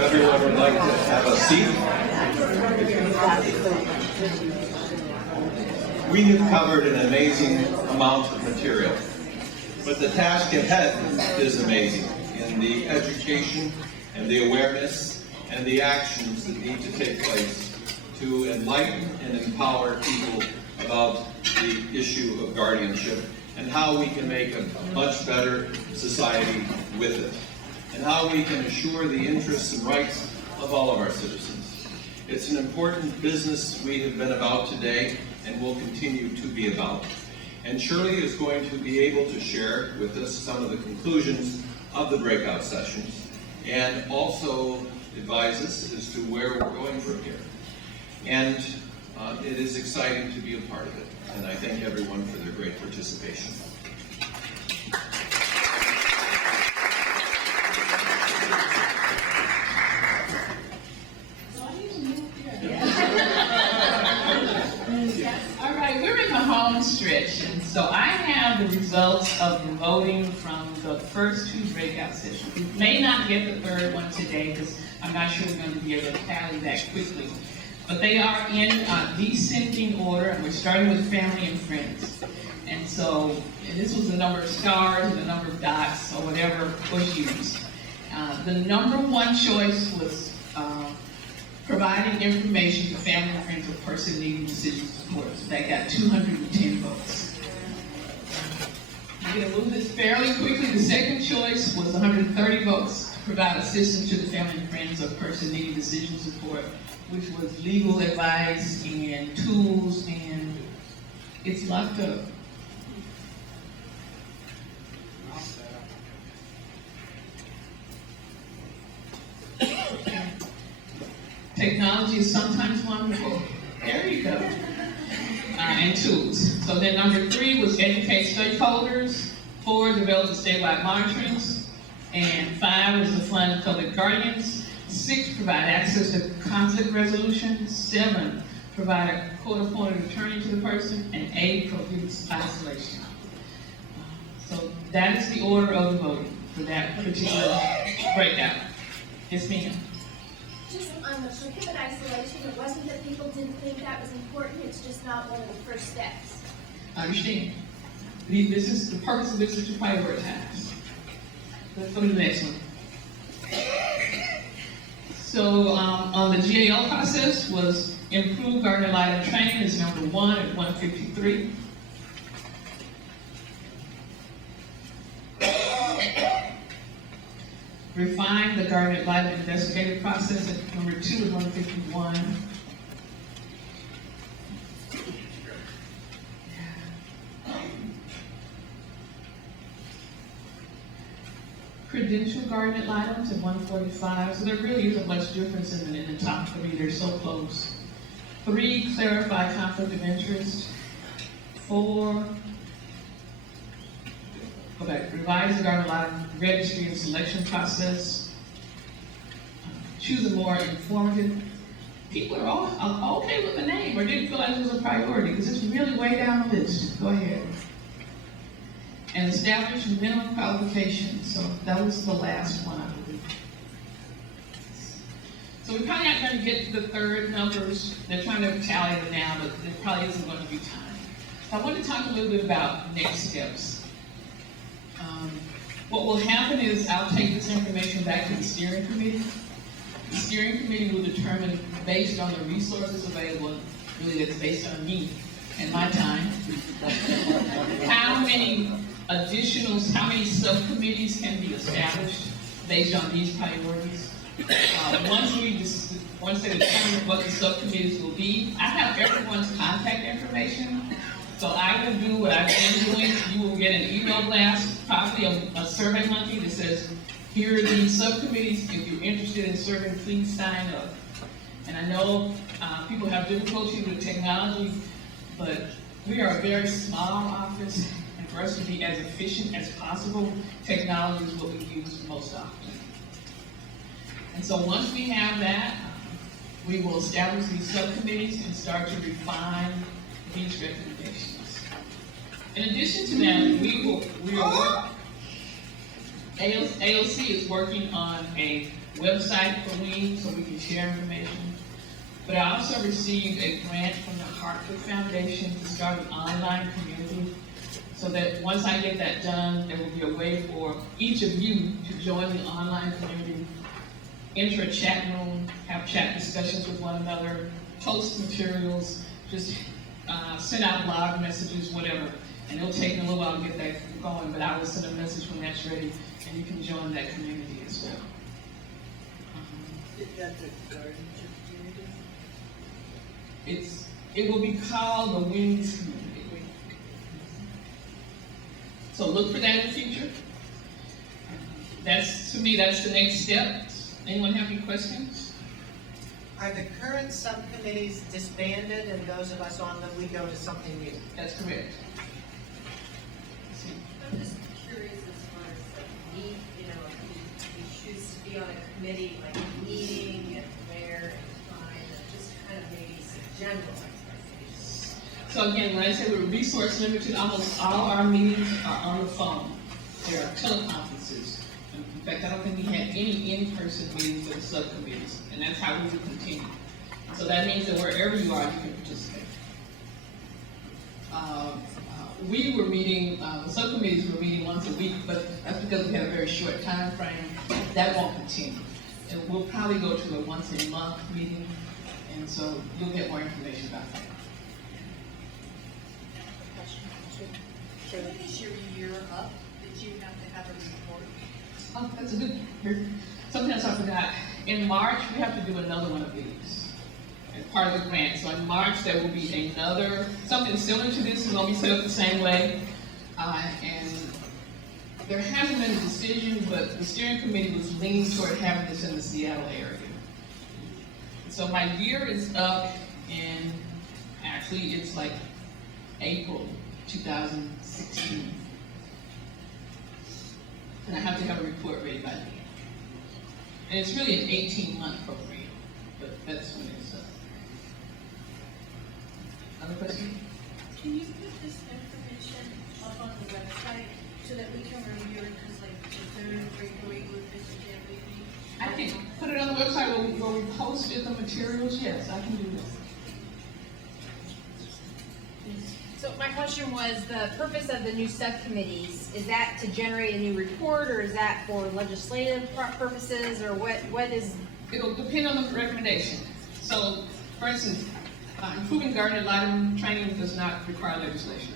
everyone would like to have a seat. We have covered an amazing amount of material, but the task ahead is amazing in the education and the awareness and the actions that need to take place to enlighten and empower people about the issue of guardianship and how we can make a much better society with it, and how we can assure the interests and rights of all of our citizens. It's an important business we have been about today and will continue to be about. And Shirley is going to be able to share with us some of the conclusions of the breakout sessions and also advise us as to where we're going from here. And it is exciting to be a part of it. And I thank everyone for their great participation. All right, we're in the home stretch, and so I have the results of the voting from the first two breakout sessions. We may not get the third one today because I'm not sure we're going to be able to tally that quickly. But they are in descending order, and we're starting with family and friends. And so this was the number of stars, the number of dots, or whatever was used. The number one choice was providing information to family and friends of person needing decision support. So that got 210 votes. I'm going to move this fairly quickly. The second choice was 130 votes to provide assistance to the family and friends of person needing decision support, which was legal advice and tools, and it's locked up. Technology is sometimes wonderful. There you go. And tools. So then number 3 was educate stakeholders. 4, develop the statewide monitorings. And 5 was the fund public guardians. 6, provide access to conflict resolution. 7, provide a court-appointed attorney to the person. And 8, prohibits isolation. So that is the order of the voting for that particular breakout. Yes, ma'am. Just on the prohibit isolation, it wasn't that people didn't think that was important, it's just not one of the first steps. I understand. This is the purpose of this is to prioritize. Let's go to the next one. So on the GAO process was improved guardian ad litem training is number 1 at 153. Refine the guardian ad litem investigative process at number 2 at 151. Credential guardian ad litems at 145. So there really isn't much difference in the top 3. They're so close. 3, clarify conflict of interest. 4, revise the guardian ad litem registry and selection process. Choose a more informative. People are all okay with the name or didn't feel like it was a priority because it's really way down the list. Go ahead. And establish minimum qualifications. So that was the last one, I believe. So we're probably not going to get to the third numbers. They're trying to tally them now, but there probably isn't going to be time. So I want to talk a little bit about next steps. What will happen is I'll take this information back to the steering committee. The steering committee will determine, based on the resources available, really that's based on me and my time, how many subcommittees can be established based on these priorities. Once they determine what the subcommittees will be, I have everyone's contact information. So I will do what I've been doing. You will get an email blast, probably a survey monkey that says, here are these subcommittees. If you're interested in serving, please sign up. And I know people have difficulty with technology, but we are a very small office, and for us to be as efficient as possible, technology is what we use most often. And so once we have that, we will establish these subcommittees and start to refine these recommendations. In addition to that, AOC is working on a website for WING so we can share information. But I also received a grant from the Hartford Foundation to start an online community, so that once I get that done, there will be a way for each of you to join the online community, enter a chat room, have chat discussions with one another, post materials, just send out blog messages, whatever. And it'll take me a little while to get that going, but I will send a message when that's ready, and you can join that community as well. Is that the Guardianship community? It will be called the Wings Community. So look for that in the future. To me, that's the next step. Anyone have any questions? Are the current subcommittees disbanded and those of us on them, we go to something new? That's correct. I'm just curious as far as like if we choose to be on a committee, like meeting and where and time, and just kind of maybe some general expectations. So again, when I say we're resource limited, almost all our meetings are on the phone. There are teleconferences. In fact, I don't think we had any in-person meetings for the subcommittees, and that's how we will continue. So that means that wherever you are, you can participate. We were meeting, the subcommittees were meeting once a week, but that's because we had a very short time frame. That won't continue. And we'll probably go to a once a month meeting, and so you'll get more information about that. When is your year up that you have to have a report? Oh, that's a good, something else I forgot. In March, we have to do another one of these as part of the grant. So in March, there will be another, something similar to this, is going to be set up the same way. And there hasn't been a decision, but the steering committee was leaning toward having this in the Seattle area. So my year is up in, actually, it's like April 2016. And I have to have a report ready by then. And it's really an 18-month program, but that's when it's up. Other question? Can you put this information up on the website so that we can review it, because like the third breakaway group is again, I can put it on the website where we posted the materials. Yes, I can do that. So my question was, the purpose of the new subcommittees, is that to generate a new report, or is that for legislative purposes, or what is? It'll depend on the recommendation. So, for instance, improving garden lighting training does not require legislation.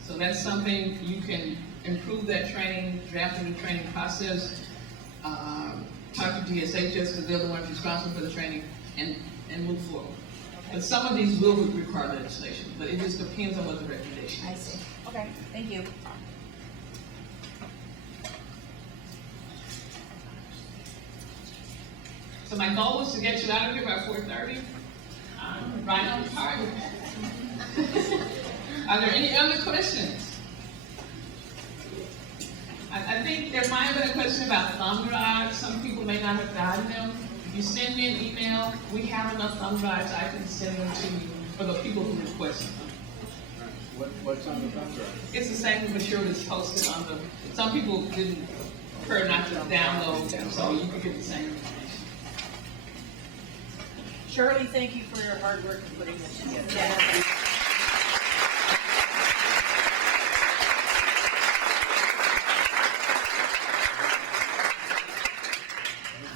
So that's something you can improve that training, draft a new training process, talk to DSHS because they're the ones responsible for the training, and move forward. But some of these will require legislation, but it just depends on what the recommendation is. I see. Okay, thank you. So my goal was to get you out of here by 4:30. Right on target. Are there any other questions? I think there might have been a question about thumb drives. Some people may not have gotten them. If you send me an email, we have enough thumb drives, I can send them to you for the people who requested them. What's on the thumb drive? It's the same material that's posted on the, some people didn't prefer not to download them, so you can get the same information. Shirley, thank you for your hard work in putting this together. Yeah.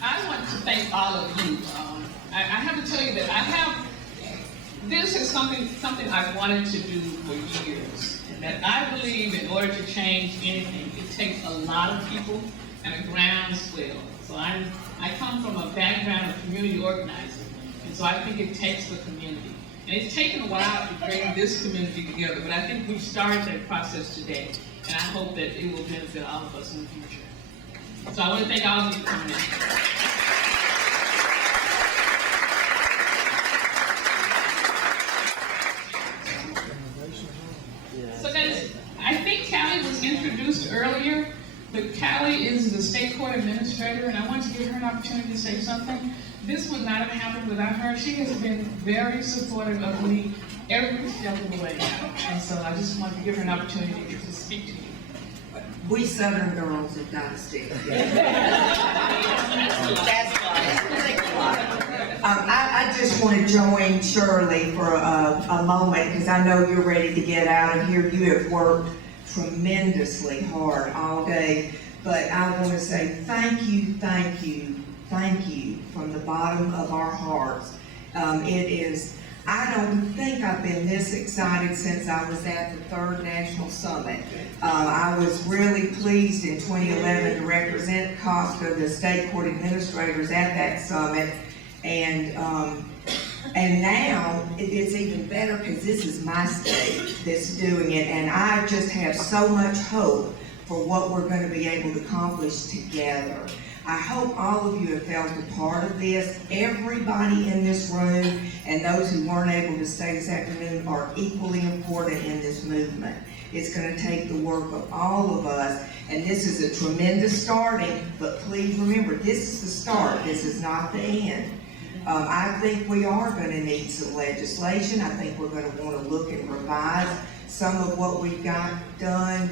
I want to thank all of you. I have to tell you that this is something I've wanted to do for years. And that I believe in order to change anything, it takes a lot of people and a groundswell. So I come from a background of community organizing. And so I think it takes the community. And it's taken a while to bring this community together, but I think we've started that process today. And I hope that it will benefit all of us in the future. So I want to thank all of you for coming in. So guys, I think Callie was introduced earlier, but Callie is the state court administrator, and I want to give her an opportunity to say something. This would not have happened without her. She has been very supportive of me every step of the way. And so I just want to give her an opportunity to speak to you. We Southern girls have got to stick together. That's right. I just want to join Shirley for a moment, because I know you're ready to get out of here. You have worked tremendously hard all day, but I want to say thank you from the bottom of our hearts. I don't think I've been this excited since I was at the 3rd National Summit. I was really pleased in 2011 to represent Costa, the state court administrators, at that summit. And now it's even better because this is my state that's doing it, and I just have so much hope for what we're going to be able to accomplish together. I hope all of you have felt a part of this. Everybody in this room and those who weren't able to stay this afternoon are equally important in this movement. It's going to take the work of all of us, and this is a tremendous starting, but please remember, this is the start. This is not the end. I think we are going to need some legislation. I think we're going to want to look and revise some of what we've got done.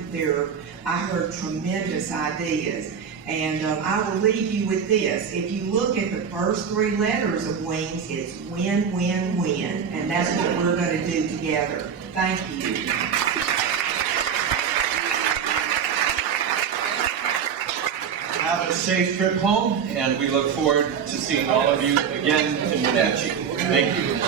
I heard tremendous ideas. And I will leave you with this. If you look at the first 3 letters of WINGS, it's win, win, win. And that's what we're going to do together. Thank you. Have a safe trip home, and we look forward to seeing all of you again in Wenatchee. Thank you.